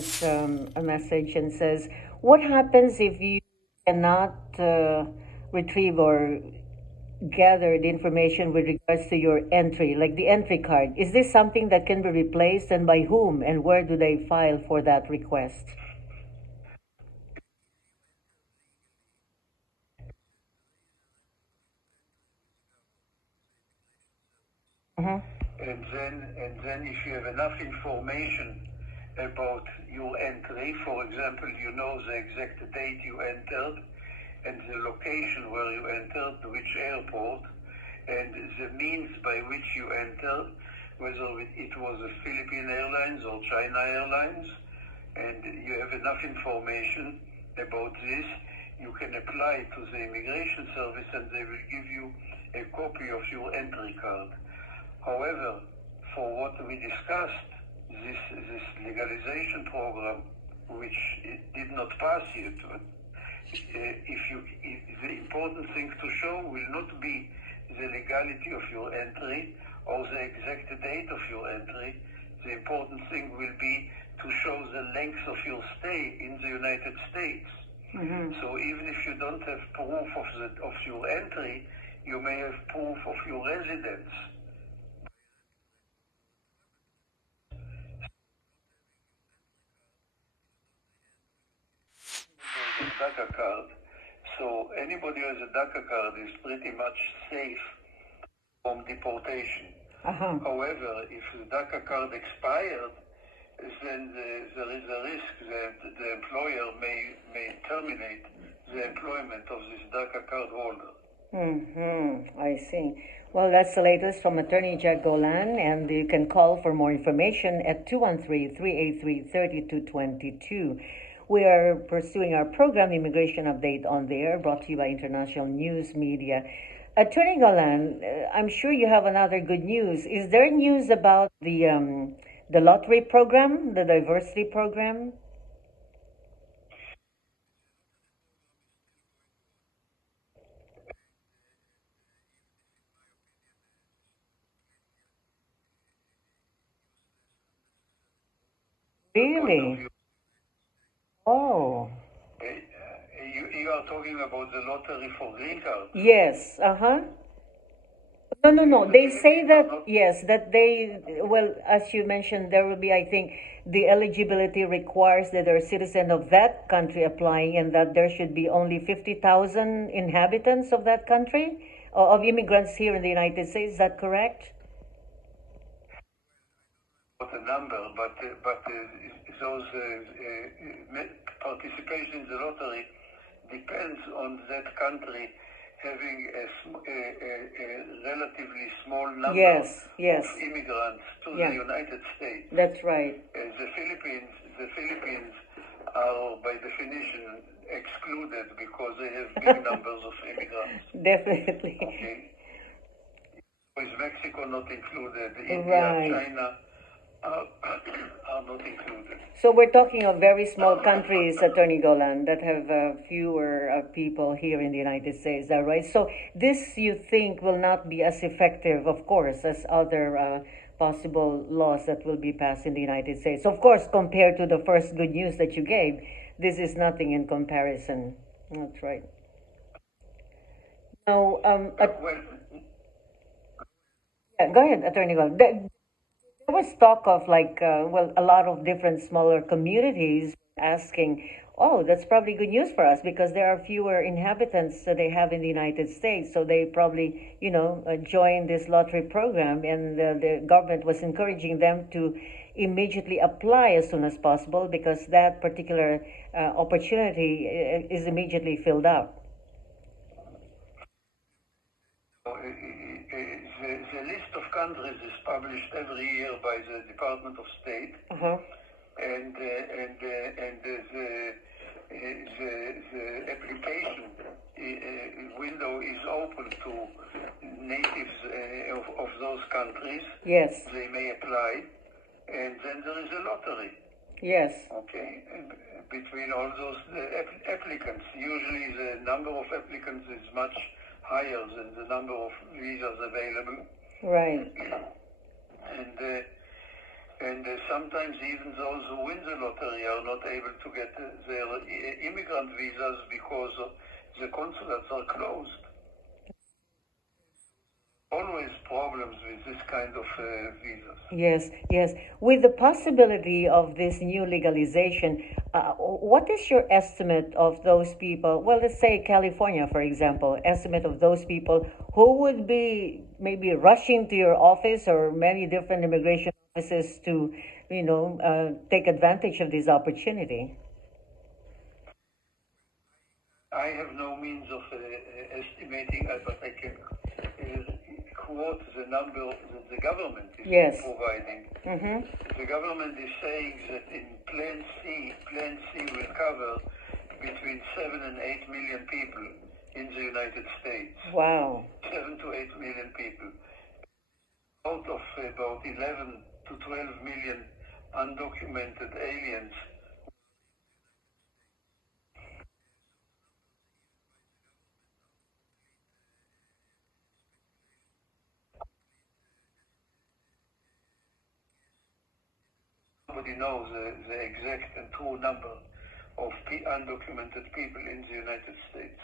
sends a message and says, "What happens if you cannot retrieve or gather the information with regards to your entry, like the entry card? Is this something that can be replaced, and by whom, and where do they file for that request?" Uh-huh. And then if you have enough information about your entry, for example, you know the exact date you entered and the location where you entered, which airport, and the means by which you entered, whether it was a Philippine Airlines or China Airlines, and you have enough information about this, you can apply to the immigration service and they will give you a copy of your entry card. However, for what we discussed, this legalization program, which it did not pass yet, if the important thing to show will not be the legality of your entry or the exact date of your entry, the important thing will be to show the length of your stay in the United States. Mm-hmm. So even if you don't have proof of your entry, you may have proof of your residence. The DACA card. So anybody who has a DACA card is pretty much safe from deportation. Uh-huh. However, if the DACA card expired, then there is a risk that the employer may terminate the employment of this DACA card holder. Mm-hmm. I see. Well, that's the latest from Attorney Jack Golan, and you can call for more information at 213-383-3222. We are pursuing our program Immigration Update on the Air, brought to you by International News Media. Attorney Golan, I'm sure you have another good news. Is there news about the lottery program, the diversity program? Really? Oh. You are talking about the lottery for green card? Yes. Uh-huh. No. They say that, yes, that they, well, as you mentioned, there will be, I think, the eligibility requires that they're a citizen of that country applying, and that there should be only 50,000 inhabitants of that country, of immigrants here in the United States. Is that correct? Not a number, but those participation in the lottery depends on that country having a relatively small number Yes. of immigrants to Yeah. the United States. That's right. The Philippines are by definition excluded because they have big numbers of immigrants. Definitely. Okay. Is Mexico not included? India, Right. China are not included. So we're talking of very small countries, Attorney Golan, that have fewer people here in the United States. Is that right? So this, you think, will not be as effective, of course, as other possible laws that will be passed in the United States. Of course, compared to the first good news that you gave, this is nothing in comparison. That's right. Now, Well, yeah, go ahead, Attorney Golan. There was talk of like, well, a lot of different smaller communities asking, oh, that's probably good news for us because there are fewer inhabitants that they have in the United States. So they probably, join this lottery program, and the government was encouraging them to immediately apply as soon as possible because that particular opportunity is immediately filled out. the list of countries is published every year by the Department of State, Uh-huh. and the application window is open to natives of those countries. Yes. They may apply, and then there is a lottery. Yes. Okay, and between all those applicants, usually the number of applicants is much higher than the number of visas available. Right. And And sometimes even those who win the lottery are not able to get their immigrant visas because the consulates are closed. Always problems with this kind of visas. Yes, yes. With the possibility of this new legalization, what is your estimate of those people? Well, let's say California, for example, estimate of those people who would be maybe rushing to your office or many different immigration offices to, take advantage of this opportunity. I have no means of estimating, but I can quote the number that the government is Yes. providing. Mm-hmm. The government is saying that in Plan C will cover between 7 and 8 million people in the United States. Wow. 7 to 8 million people. Out of about 11 to 12 million undocumented aliens. Nobody knows the exact and true number of undocumented people in the United States.